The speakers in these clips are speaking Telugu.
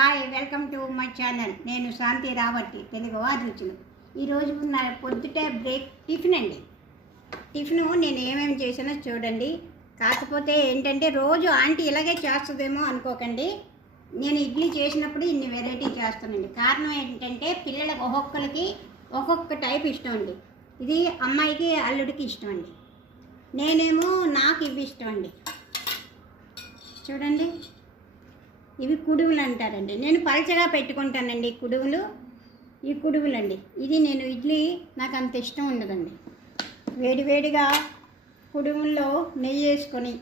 Hi, welcome to my channel. నేను శాంతి రావట్టి, తెలుగు వారి రుచులు. ఈరోజు నా పొద్దుట టిఫిన్ అండి. టిఫిన్ నేను ఏమేమి చేసానో చూడండి. కాకపోతే ఏంటంటే రోజు ఆంటీ ఇలాగే చేస్తుందేమో అనుకోకండి. నేను ఇడ్లీ చేసినప్పుడు ఇన్ని వెరైటీ చేస్తానండి. కారణం ఏంటంటే పిల్లలకు ఒక్కొక్కరికి ఒక్కొక్క టైప్ ఇష్టం అండి. ఇది అమ్మాయికి అల్లుడికి ఇష్టం అండి. నేనేమో నాకు ఇవి ఇష్టం అండి. చూడండి, ఇవి కుడుములు అంటారండి. నేను పలచగా పెట్టుకుంటానండి ఈ కుడుములు అండి. ఇది నేను ఇడ్లీ నాకు అంత ఇష్టం ఉండదండి. వేడివేడిగా కుడుముల్లో నెయ్యి వేసుకొని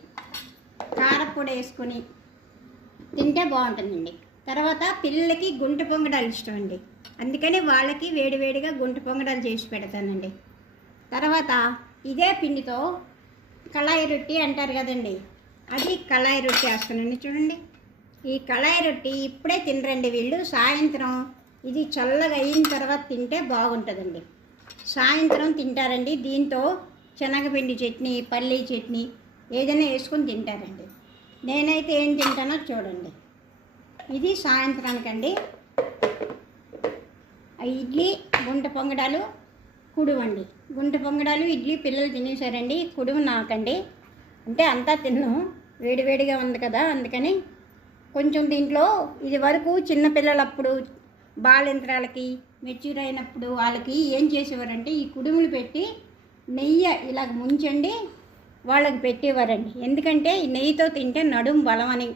కారపొడి వేసుకొని తింటే బాగుంటుందండి. తర్వాత పిల్లలకి గుంట పొంగడాలు ఇష్టం అండి. అందుకని వాళ్ళకి వేడివేడిగా గుంట పొంగడాలు చేసి పెడతానండి. తర్వాత ఇదే పిండితో కళాయి రొట్టి అంటారు కదండి, అది కళాయి రొట్టి వేస్తానండి. చూడండి, ఈ కళాయి రొట్టి ఇప్పుడే తినరండి వీళ్ళు. సాయంత్రం ఇది చల్లగా అయిన తర్వాత తింటే బాగుంటుందండి. సాయంత్రం తింటారండి. దీంతో శనగపిండి చట్నీ, పల్లీ చట్నీ ఏదైనా వేసుకొని తింటారండి. నేనైతే ఏం తింటానో చూడండి. ఇది సాయంత్రానికండి. ఇడ్లీ గుంట పొంగడాలు కుడువండి. గుంట పొంగడాలు ఇడ్లీ పిల్లలు తినేసారండి. కుడుము నాకండి. అంటే అంతా తిన్నాం, వేడివేడిగా ఉంది కదా, అందుకని కొంచెం దీంట్లో ఇది వరకు చిన్నపిల్లలప్పుడు బాలింత్రాలకి మెచ్యూర్ అయినప్పుడు వాళ్ళకి ఏం చేసేవారంటే ఈ కుడుములు పెట్టి నెయ్యి ఇలా ముంచండి వాళ్ళకి పెట్టేవారండి. ఎందుకంటే ఈ నెయ్యితో తింటే నడుము బలమని.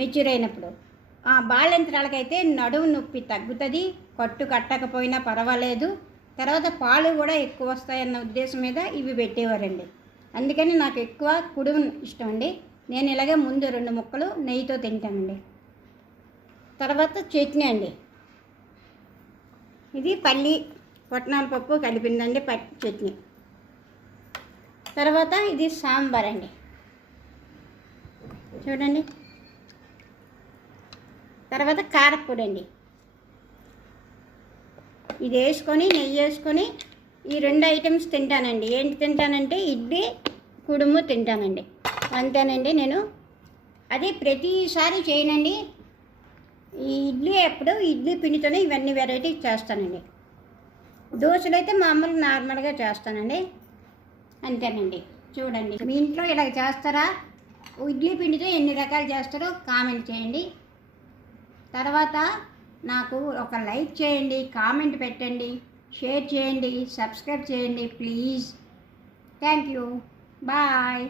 మెచ్యూర్ అయినప్పుడు ఆ బాలింత్రాలకైతే నడుము నొప్పి తగ్గుతుంది, కట్టు కట్టకపోయినా పర్వాలేదు, తర్వాత పాలు కూడా ఎక్కువ వస్తాయన్న ఉద్దేశం మీద ఇవి పెట్టేవారండి. అందుకని నాకు ఎక్కువ కుడుము ఇష్టం అండి. నేను ఇలాగే ముందు 2 ముక్కలు నెయ్యితో తింటానండి. తర్వాత చట్నీ అండి. ఇది పల్లి పొట్నాల పప్పు కలిపిందండి చట్నీ. తర్వాత ఇది సాంబార్ అండి. చూడండి, తర్వాత కారపొడి అండి. ఇది వేసుకొని నెయ్యి వేసుకొని ఈ 2 ఐటమ్స్ తింటానండి. ఏంటి తింటానంటే ఇడ్లీ కుడుము తింటానండి. అంతేనండి. నేను అది ప్రతిసారి చేయనండి. ఈ ఇడ్లీ ఎప్పుడు ఇడ్లీ పిండితోనే ఇవన్నీ వెరైటీస్ చేస్తానండి. దోశలు అయితే మామూలు నార్మల్గా చేస్తానండి. అంతేనండి. చూడండి, మీ ఇంట్లో ఇలా చేస్తారా? ఇడ్లీ పిండితో ఎన్ని రకాలు చేస్తారో కామెంట్ చేయండి. తర్వాత నాకు ఒక లైక్ చేయండి, కామెంట్ పెట్టండి, షేర్ చేయండి, సబ్స్క్రైబ్ చేయండి ప్లీజ్. Thank you. బాయ్.